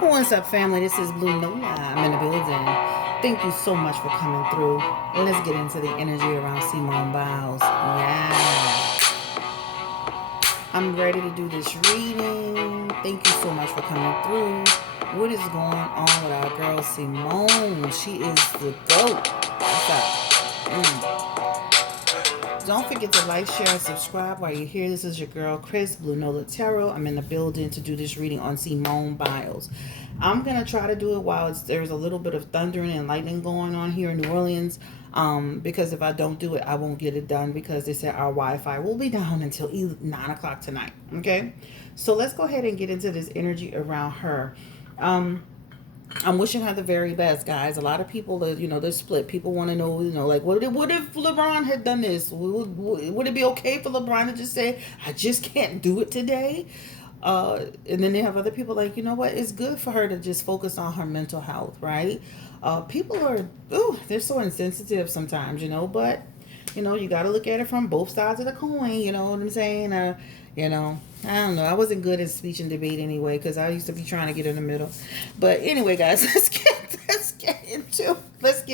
What's up, family? This is Blue Nola. I'm in the building. Thank you so much for coming through. Let's get into the energy around Simone Biles. Yeah. I'm ready to do this reading. Thank you so much for coming through. What is going on with our girl Simone? She is the GOAT. What's up? Don't forget to like, share, and subscribe while you're here. This is your girl, Chris, Blue Nola Tarot. I'm in the building to do this reading on Simone Biles. I'm going to try to do it while there's a little bit of thundering and lightning going on here in New Orleans. Because if I don't do it, I won't get it done because they said our Wi-Fi will be down until 9 o'clock tonight. Okay? So let's go ahead and get into this energy around her. I'm wishing her the very best, guys. A lot of people, they're split. People want to know, like, what if LeBron had done this? Would it be okay for LeBron to just say, I just can't do it today? And then they have other people like, you know what? It's good for her to just focus on her mental health, right? People are, they're so insensitive sometimes, but, you got to look at it from both sides of the coin, you know what I'm saying? I don't know. I wasn't good at speech and debate anyway because I used to be trying to get in the middle. But anyway, guys, let's get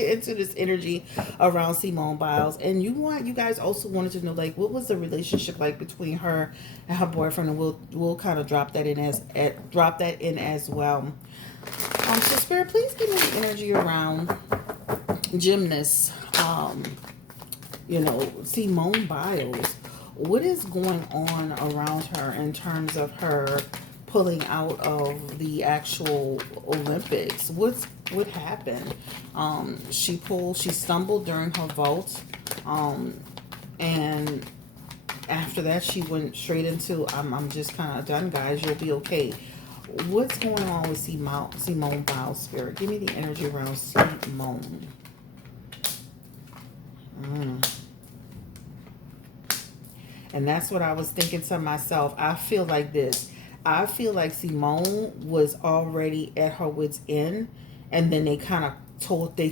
into this energy around Simone Biles. And you guys also wanted to know, like, what was the relationship like between her and her boyfriend, and we'll kind of drop that in as well. So Spirit, please give me the energy around gymnast. Simone Biles. What is going on around her in terms of her pulling out of the actual Olympics? What happened? She stumbled during her vault, and after that she went straight into I'm just kind of done, guys. You'll be okay. What's going on with Simone Biles, Spirit? Give me the energy around Simone. And that's what I was thinking to myself. I feel like this. I feel like Simone was already at her wit's end, and then they kind of they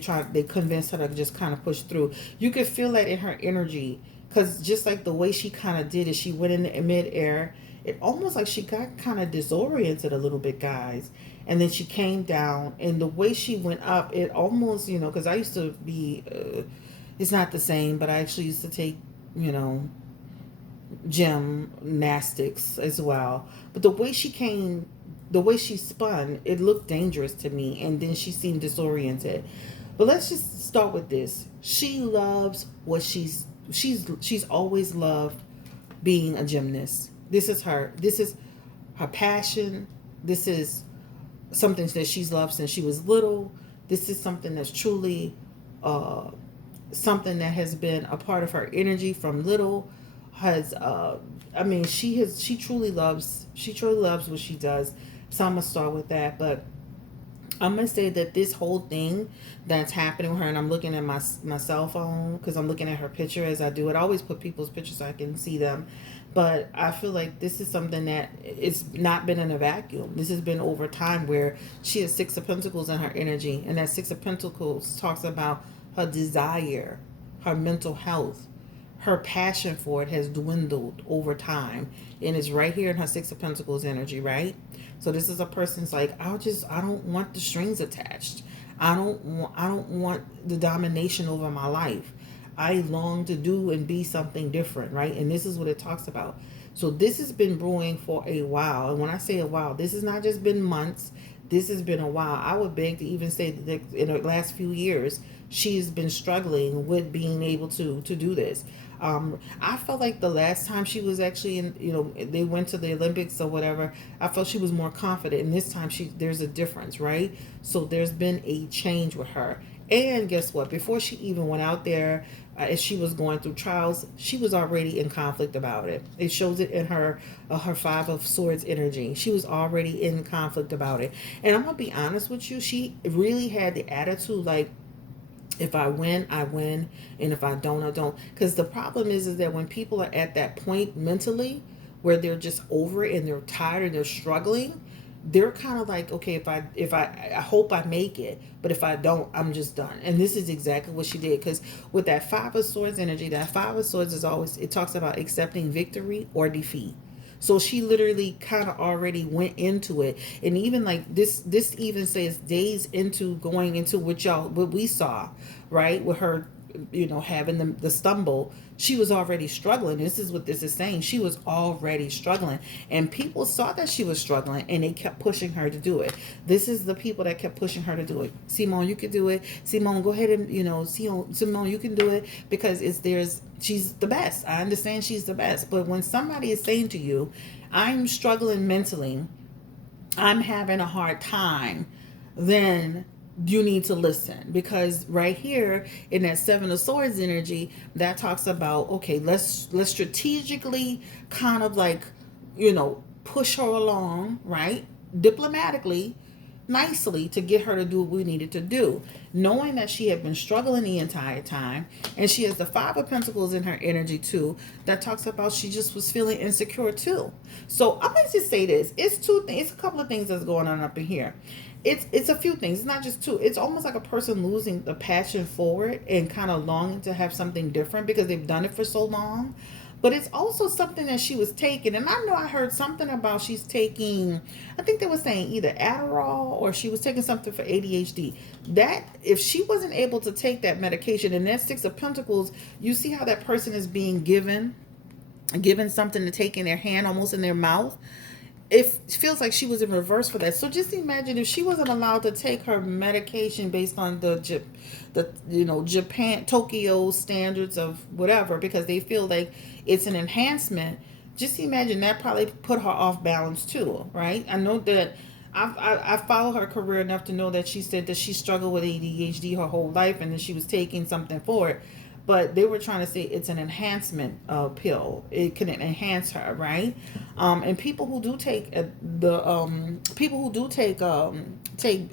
convinced her to just kind of push through. You could feel that in her energy, because just like the way she kind of did it, she went in the midair. It almost like she got kind of disoriented a little bit, guys. And then she came down, and the way she went up, it almost, because I used to be, it's not the same, but I actually used to take, gymnastics as well. But the way she spun, it looked dangerous to me, and then she seemed disoriented. But let's just start with this. She loves what she's always loved being a gymnast. This is her passion. This is something that she's loved since she was little. This is something that's truly something that has been a part of her energy from little. She truly loves what she does. So I'm gonna start with that. But I'm gonna say that this whole thing that's happening with her, and I'm looking at my cell phone because I'm looking at her picture as I do it. I always put people's pictures so I can see them. But I feel like this is something that it's not been in a vacuum. This has been over time, where she has Six of Pentacles in her energy, and that Six of Pentacles talks about her desire, her mental health. Her passion for it has dwindled over time, and it's right here in her Six of Pentacles energy, right? So this is a person's like, I don't want the strings attached. I don't want the domination over my life. I long to do and be something different, right? And this is what it talks about. So this has been brewing for a while. And when I say a while, this has not just been months. This has been a while. I would beg to even say that in the last few years, she's been struggling with being able to do this. I felt like the last time she was actually in, they went to the Olympics or whatever, I felt she was more confident. And this time there's a difference, right? So there's been a change with her. And guess what? Before she even went out there, as she was going through trials, she was already in conflict about it. It shows it in her Five of Swords energy. She was already in conflict about it. And I'm going to be honest with you, she really had the attitude like, if I win, I win. And if I don't, I don't. Because the problem is that when people are at that point mentally where they're just over it and they're tired and they're struggling, they're kind of like, okay, I hope I make it, but if I don't, I'm just done. And this is exactly what she did. Because with that Five of Swords energy, that Five of Swords is always, it talks about accepting victory or defeat. So she literally kind of already went into it. And even like this even says days into going into what we saw, right? With her, having the stumble, she was already struggling. This is what this is saying. She was already struggling. And people saw that she was struggling and they kept pushing her to do it. This is the people that kept pushing her to do it. Simone, you can do it. Simone, go ahead and, Simone, you can do it, because she's the best. I understand she's the best. But when somebody is saying to you, I'm struggling mentally, I'm having a hard time, then you need to listen, because right here in that Seven of Swords energy, that talks about, okay, let's strategically kind of like, push her along, right, diplomatically, nicely, to get her to do what we needed to do, knowing that she had been struggling the entire time. And she has the Five of Pentacles in her energy too, that talks about she just was feeling insecure too. So I'm going to just say this, it's two things, it's a couple of things that's going on up in here. It's a few things. It's not just two. It's almost like a person losing the passion for it and kind of longing to have something different because they've done it for so long. But it's also something that she was taking. And I know I heard something about she's taking, I think they were saying either Adderall or she was taking something for ADHD. That, if she wasn't able to take that medication, and that Six of Pentacles, you see how that person is being given something to take in their hand, almost in their mouth. It feels like she was in reverse for that. So just imagine if she wasn't allowed to take her medication based on the Japan, Tokyo standards of whatever, because they feel like it's an enhancement. Just imagine that probably put her off balance too, right? I know that I follow her career enough to know that she said that she struggled with ADHD her whole life, and that she was taking something for it. But they were trying to say it's an enhancement pill. It can enhance her, right? And people who do take take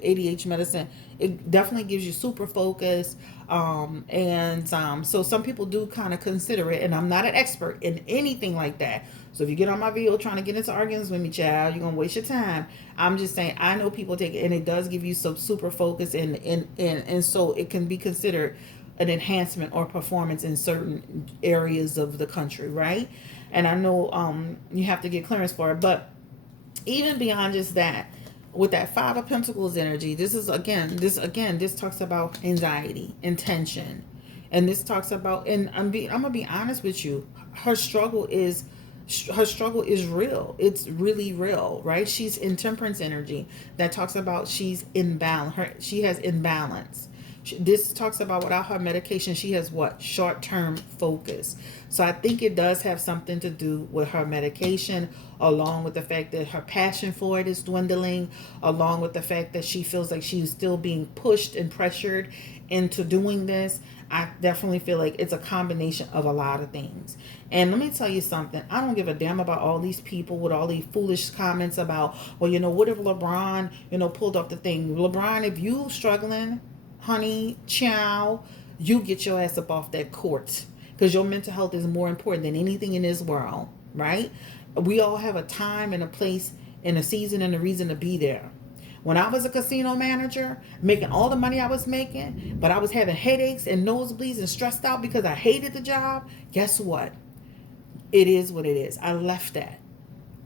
ADHD medicine, it definitely gives you super focus. So some people do kind of consider it, and I'm not an expert in anything like that. So if you get on my video trying to get into arguments with me, child, you're gonna waste your time. I'm just saying I know people take it, and it does give you some super focus, and so it can be considered an enhancement or performance in certain areas of the country, right? And I know you have to get clearance for it, but even beyond just that, with that Five of Pentacles energy, this talks about anxiety, intention, and this talks about, and I'm gonna be honest with you, her struggle is real. It's really real, right? She's in Temperance energy, that talks about she's imbalance. She has imbalance. This talks about without her medication, she has what? Short-term focus. So I think it does have something to do with her medication, along with the fact that her passion for it is dwindling, along with the fact that she feels like she's still being pushed and pressured into doing this. I definitely feel like it's a combination of a lot of things. And let me tell you something. I don't give a damn about all these people with all these foolish comments about, well, what if LeBron, pulled up the thing. LeBron, if you struggling, honey, ciao, you get your ass up off that court, because your mental health is more important than anything in this world, right? We all have a time and a place and a season and a reason to be there. When I was a casino manager, making all the money I was making, but I was having headaches and nosebleeds and stressed out because I hated the job, guess what? It is what it is. I left that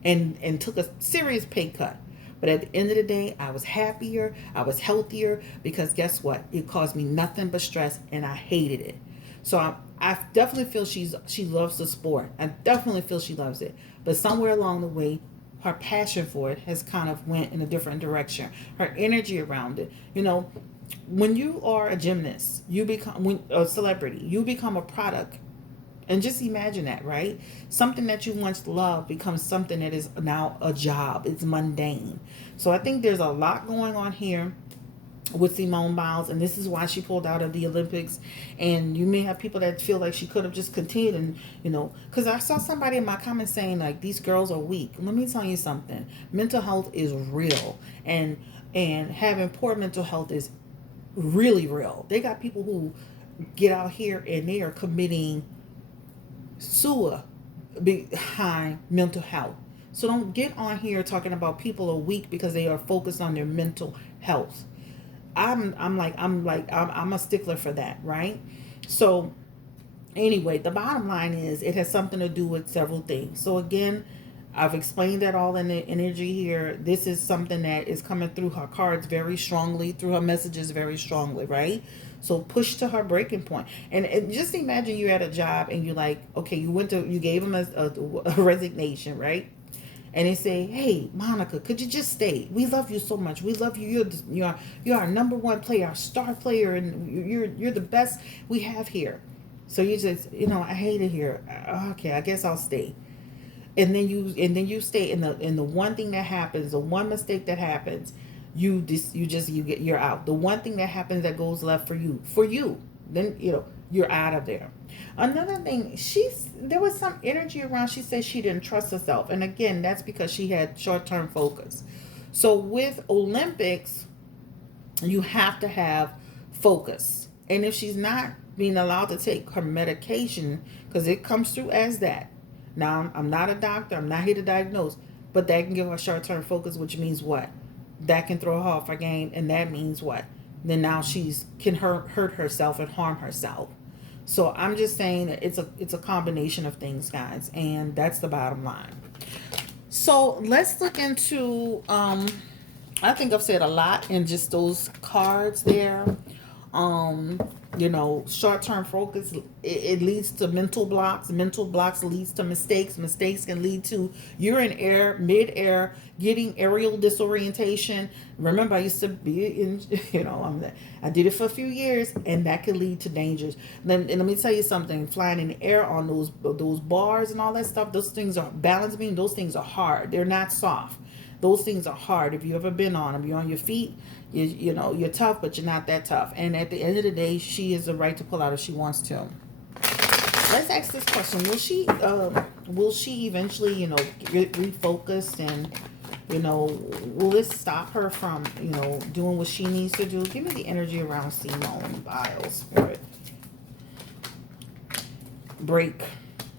and took a serious pay cut. But at the end of the day, I was happier, I was healthier, because guess what? It caused me nothing but stress, and I hated it. So I definitely feel she loves the sport. I definitely feel she loves it. But somewhere along the way, her passion for it has kind of went in a different direction. Her energy around it. When you are a gymnast, a celebrity, you become a product. And just imagine that, right? Something that you once loved becomes something that is now a job. It's mundane. So I think there's a lot going on here with Simone Biles, and this is why she pulled out of the Olympics. And you may have people that feel like she could have just continued, and because I saw somebody in my comments saying like these girls are weak. Let me tell you something. Mental health is real, and having poor mental health is really real. They got people who get out here and they are committing suicide behind mental health. So don't get on here talking about people are weak because they are focused on their mental health. I'm a stickler for that, right? So anyway, the bottom line is it has something to do with several things. So again, I've explained that all in the energy here. This is something that is coming through her cards very strongly, through her messages very strongly, right? So push to her breaking point. And just imagine you're at a job and you're like, okay, you gave them a resignation, right? And they say, "Hey, Monica, could you just stay? We love you so much. We love you. You're our number one player, our star player, and you're the best we have here." So you just, I hate it here. Okay, I guess I'll stay. And then you stay. And the one thing that happens, the one mistake that happens, you're out. The one thing that happens that goes left for you, then you're out of there. Another thing, there was some energy around. She said she didn't trust herself, and again, that's because she had short-term focus. So with Olympics, you have to have focus, and if she's not being allowed to take her medication, because it comes through as that. Now, I'm not a doctor. I'm not here to diagnose, but that can give her short-term focus, which means what? That can throw her off her game, and that means what? Then now she's can hurt herself and harm herself. So I'm just saying that it's a combination of things, guys, and that's the bottom line. So let's look into I think I've said a lot in just those cards there. um Short-term focus, it leads to mental blocks leads to mistakes can lead to you're in air mid-air getting aerial disorientation. Remember, I used to be in I did it for a few years, and that can lead to dangers. And let me tell you something, flying in the air on those bars and all that stuff, those things are balance beam, those things are hard, they're not soft. Those things are hard. If you've ever been on them, you're on your feet. You're tough, but you're not that tough. And at the end of the day, she has the right to pull out if she wants to. Let's ask this question: Will she eventually, get refocused, and will this stop her from, doing what she needs to do? Give me the energy around Simone Biles, Spirit. Break.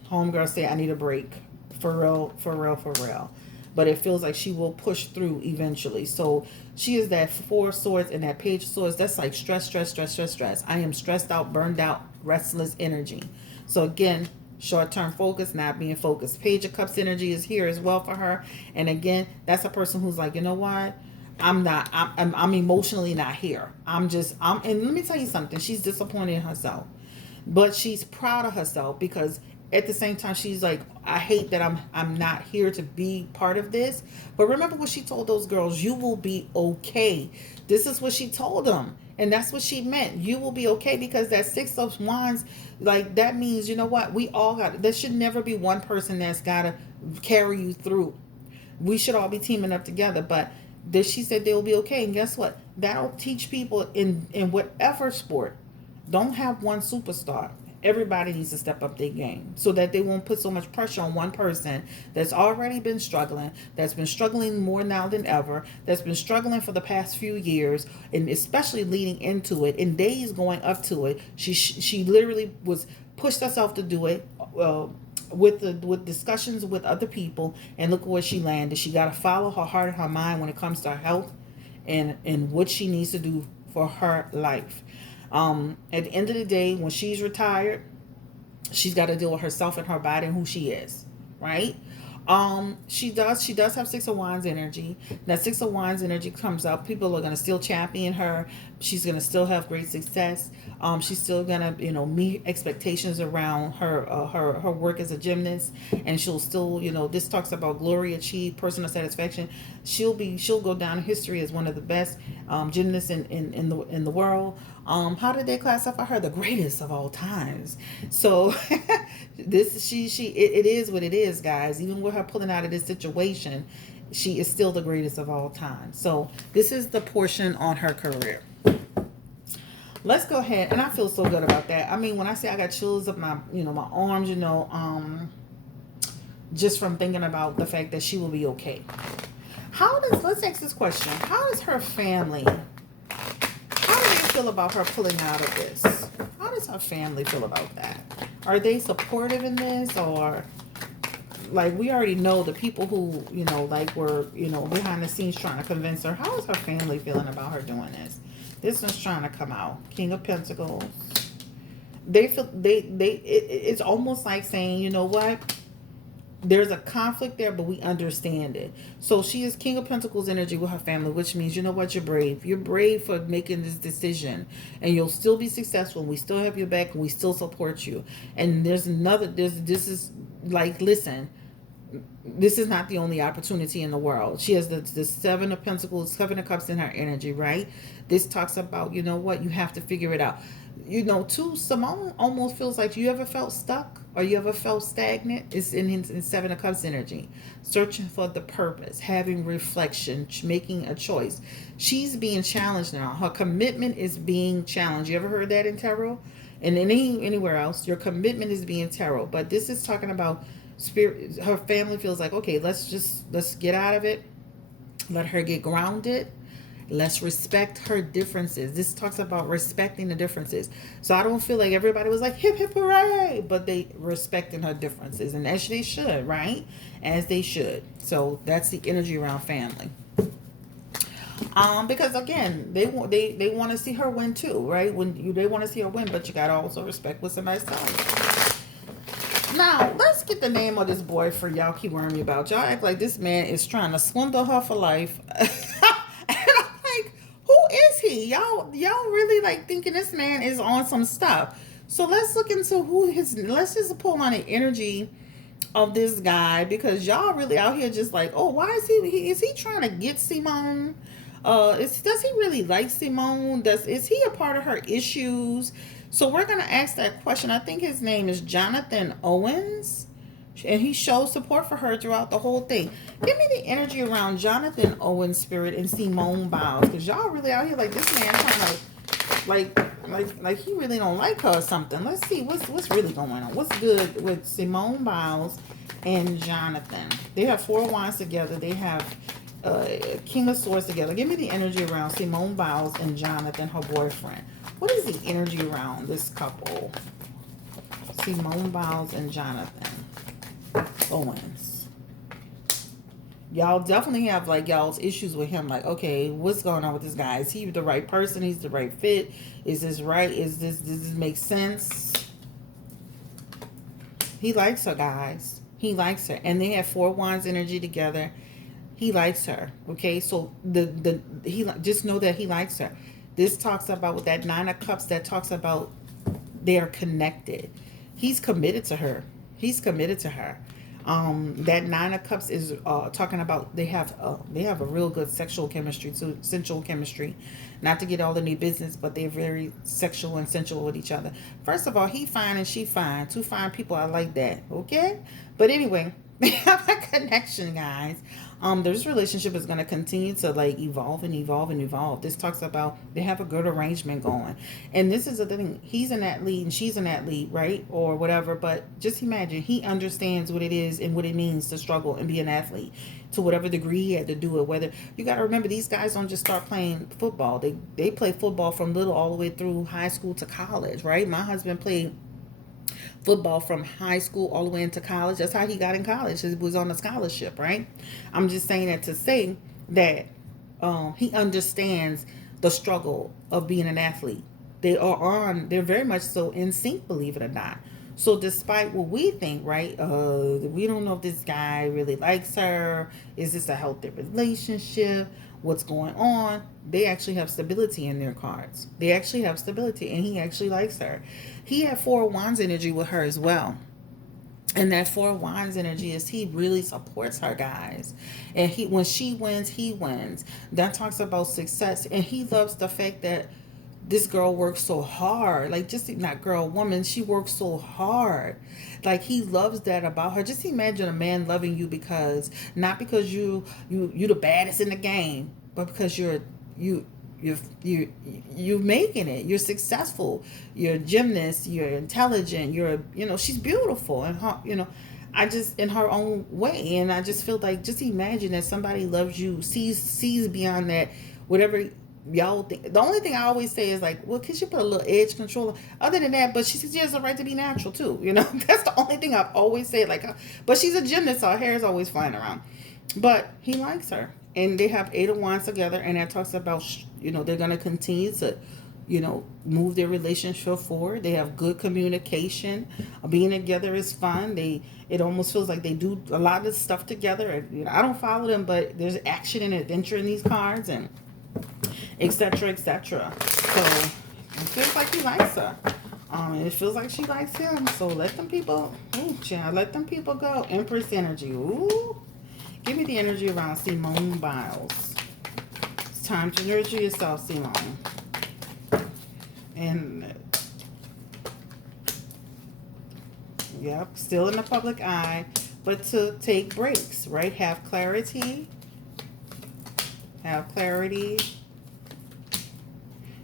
Homegirl say, I need a break. For real, for real, for real. But it feels like she will push through eventually. So she is that Four of Swords and that Page of Swords. That's like stress. I am stressed out, burned out, restless energy. So again, short-term focus, not being focused. Page of Cups energy is here as well for her. And again, that's a person who's like, you know what? I'm emotionally not here. And let me tell you something. She's disappointed in herself, but she's proud of herself, because at the same time she's like, I hate that I'm not here to be part of this. But remember what she told those girls: you will be okay. This is what she told them, and that's what she meant. You will be okay, because that Six of Wands, like, that means, you know what, we all got, there should never be one person that's gotta carry you through. We should all be teaming up together. But she said they will be okay, and guess what, that'll teach people in whatever sport. Don't have one superstar. Everybody needs to step up their game, so that they won't put so much pressure on one person that's already been struggling, that's been struggling more now than ever, that's been struggling for the past few years, and especially leading into it, in days going up to it. She literally was pushed herself to do it, with discussions with other people, and look where she landed. She got to follow her heart and her mind when it comes to her health and what she needs to do for her life. At the end of the day, when she's retired, she's got to deal with herself and her body and who she is, right? She does have Six of Wands energy. That Six of Wands energy comes up. People are going to still champion her. She's going to still have great success. She's still going to, meet expectations around her work as a gymnast, and she'll still, this talks about glory achieved, personal satisfaction. She'll go down in history as one of the best gymnasts in the world. How did they classify her? The greatest of all times. So it is what it is, guys. Even with her pulling out of this situation, she is still the greatest of all time. So this is the portion on her career. Let's go ahead, and I feel so good about that. I mean, when I say I got chills up my arms, just from thinking about the fact that she will be okay. Let's ask this question. How does her family, how do they feel about her pulling out of this? How does her family feel about that? Are they supportive in this, or like, we already know the people who, were, behind the scenes trying to convince her? How is her family feeling about her doing this? This one's trying to come out. King of Pentacles. They feel it's almost like saying, you know what? there's a conflict there, but we understand it. So she is King of Pentacles energy with her family, which means, you know what, you're brave. You're brave for making this decision, and you'll still be successful. And we still have your back, and we still support you. And this is like, listen, this is not the only opportunity in the world. She has the Seven of Pentacles, Seven of Cups in her energy, right? This talks about, you know what, you have to figure it out. You know, too, Simone almost feels like, you ever felt stuck or you ever felt stagnant? It's in Seven of Cups energy. Searching for the purpose, having reflection, making a choice. She's being challenged now. Her commitment is being challenged. You ever heard that in tarot? And anywhere else, your commitment is being tarot. But this is talking about spirit. Her family feels like, okay, let's get out of it. Let her get grounded. Let's respect her differences. This talks about respecting the differences. So I don't feel like everybody was like hip hip hooray, but they respecting her differences, and as they should, right? As they should. So that's the energy around family. Because again, they want to see her win too, right? They want to see her win, but you gotta also respect what somebody's telling you. Now, let's get the name of this boy for y'all keep worrying me about. Y'all act like this man is trying to swindle her for life. And I'm like, who is he? Y'all really like thinking this man is on some stuff. So let's look into let's just pull on the energy of this guy, because y'all really out here just like, oh, why is he trying to get Simone? Does he really like Simone? Is he a part of her issues? So we're going to ask that question. I think his name is Jonathan Owens, and he shows support for her throughout the whole thing. Give me the energy around Jonathan Owens' spirit and Simone Biles, because y'all really out here like this man trying to like he really don't like her or something. Let's see what's really going on. What's good with Simone Biles and Jonathan? They have Four of Wands together. They have King of Swords together. Give me the energy around Simone Biles and Jonathan, her boyfriend. What is the energy around this couple? Simone Biles and Jonathan Owens. Y'all definitely have like y'all's issues with him. Like, okay, what's going on with this guy? Is he the right person? He's the right fit? Is this right? Does this make sense? He likes her, guys. He likes her. And they have Four Wands energy together. He likes her. Okay, so he just know that he likes her. This talks about with that Nine of Cups, that talks about they are connected. He's committed to her. He's committed to her. That Nine of Cups is talking about they have a real good sexual chemistry, so sensual chemistry. Not to get all in their business, but they're very sexual and sensual with each other. First of all, he fine and she fine. Two fine people. I like that. Okay, but anyway, they have a connection, guys. This relationship is going to continue to like evolve and evolve and evolve. This talks about they have a good arrangement going. And this is the thing. He's an athlete and she's an athlete, right? Or whatever. But just imagine he understands what it is and what it means to struggle and be an athlete to whatever degree he had to do it. Whether you got to remember, these guys don't just start playing football. They play football from little all the way through high school to college, right? My husband played football from high school all the way into college. That's how he got in college. He was on a scholarship, right? I'm just saying that to say that he understands the struggle of being an athlete. They're very much so in sync, believe it or not. So despite what we think, right, we don't know if this guy really likes her. Is this a healthy relationship? What's going on? They actually have stability in their cards. They actually have stability, and he actually likes her. He had Four of Wands energy with her as well. And that Four of Wands energy is he really supports her, guys. And when she wins, he wins. That talks about success. And he loves the fact that this girl works so hard. Like, just not girl, woman, she works so hard. Like, he loves that about her. Just imagine a man loving you because not because you the baddest in the game, but because you're making it. You're successful. You're a gymnast. You're intelligent. She's beautiful, and I just in her own way. And I just feel like, just imagine that somebody loves you, sees beyond that, whatever y'all think. The only thing I always say is like, well, can she put a little edge control? Other than that, but she has the right to be natural too. That's the only thing I've always said. Like, but she's a gymnast, so her hair is always flying around. But he likes her, and they have Eight of Wands together, and that talks about they're gonna continue to move their relationship forward. They have good communication. Being together is fun. It almost feels like they do a lot of stuff together. I don't follow them, but there's action and adventure in these cards, and etc. etc. So it feels like he likes her. And it feels like she likes him. So let them people, let them people go. Empress energy. Ooh. Give me the energy around Simone Biles. It's time to nurture yourself, Simone. And, yep, still in the public eye, but to take breaks, right? Have clarity. Have clarity.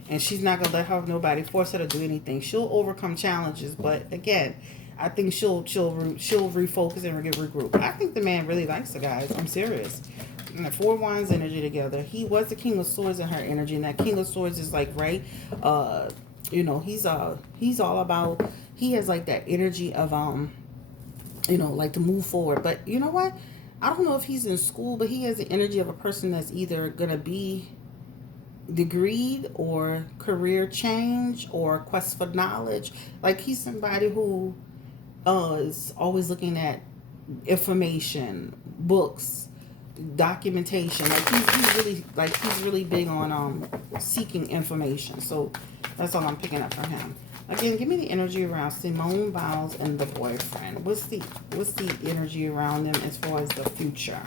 And she's not going to let nobody force her to do anything. She'll overcome challenges, but again, I think she'll refocus and regroup. I think the man really likes the guys. I'm serious. And the Four Wands energy together. He was the King of Swords in her energy, and that King of Swords is like, right? He's all about. He has like that energy of like to move forward. But you know what? I don't know if he's in school, but he has the energy of a person that's either gonna be degreed or career change or quest for knowledge. Like he's somebody who is always looking at information, books, documentation. Like he's really big on seeking information. So that's all I'm picking up from him. Again, give me the energy around Simone Biles and the boyfriend. What's the energy around them as far as the future?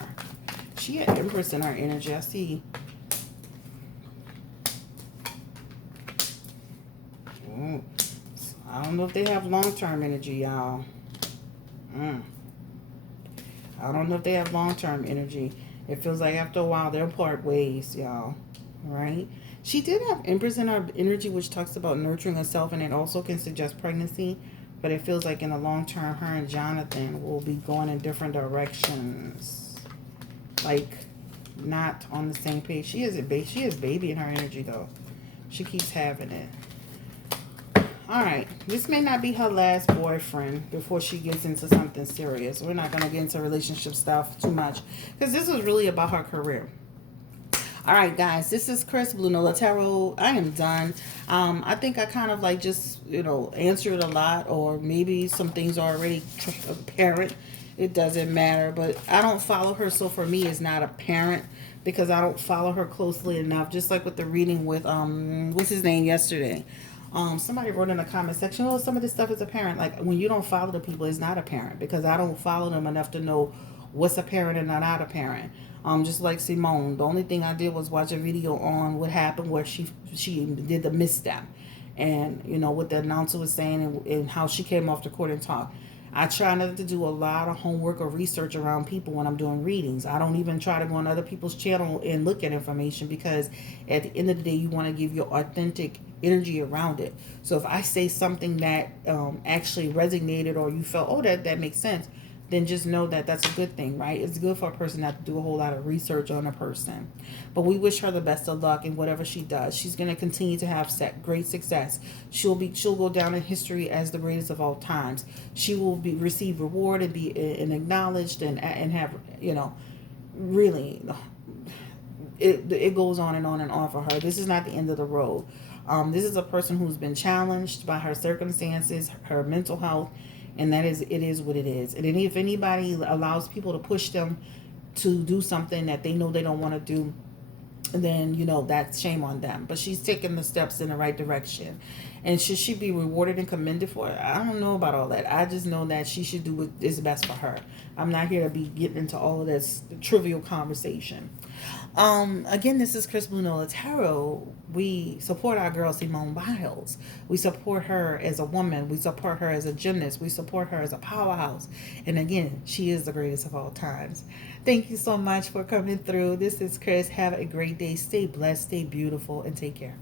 She had Empress in her energy. I see. Ooh. I don't know if they have long-term energy, y'all. I don't know if they have long-term energy. It feels like after a while they'll part ways, y'all. Right? She did have Empress in her energy, which talks about nurturing herself, and it also can suggest pregnancy. But it feels like in the long term, her and Jonathan will be going in different directions. Like, not on the same page. She has baby in her energy, though. She keeps having it. Alright, this may not be her last boyfriend before she gets into something serious. We're not going to get into relationship stuff too much, because this was really about her career. Alright, guys, this is Chris, Blue Nola Tarot. I am done. I think I kind of like just, answered a lot, or maybe some things are already apparent. It doesn't matter, but I don't follow her, so for me it's not apparent because I don't follow her closely enough. Just like with the reading with, what's his name yesterday? Somebody wrote in the comment section, oh, some of this stuff is apparent. Like, when you don't follow the people, it's not apparent because I don't follow them enough to know what's apparent and not apparent. Just like Simone, the only thing I did was watch a video on what happened where she did the misstep, and what the announcer was saying, and how she came off the court and talked. I try not to do a lot of homework or research around people when I'm doing readings. I don't even try to go on other people's channel and look at information, because at the end of the day, you want to give your authentic energy around it. So if I say something that actually resonated, or you felt, oh, that makes sense, then just know that that's a good thing, right? It's good for a person not to do a whole lot of research on a person. But we wish her the best of luck in whatever she does. She's going to continue to have great success. She'll go down in history as the greatest of all times. She will receive reward and be acknowledged and have, really, it goes on and on and on for her. This is not the end of the road. This is a person who's been challenged by her circumstances, her mental health, and it is what it is. And if anybody allows people to push them to do something that they know they don't want to do, then, that's shame on them. But she's taking the steps in the right direction. And should she be rewarded and commended for it? I don't know about all that. I just know that she should do what is best for her. I'm not here to be getting into all of this trivial conversation. Again, this is Chris Blue Nola Tarot. We support our girl Simone Biles. We support her as a woman. We support her as a gymnast. We support her as a powerhouse. And again, she is the greatest of all times. Thank you so much for coming through. This is Chris. Have a great day. Stay blessed, stay beautiful, and take care.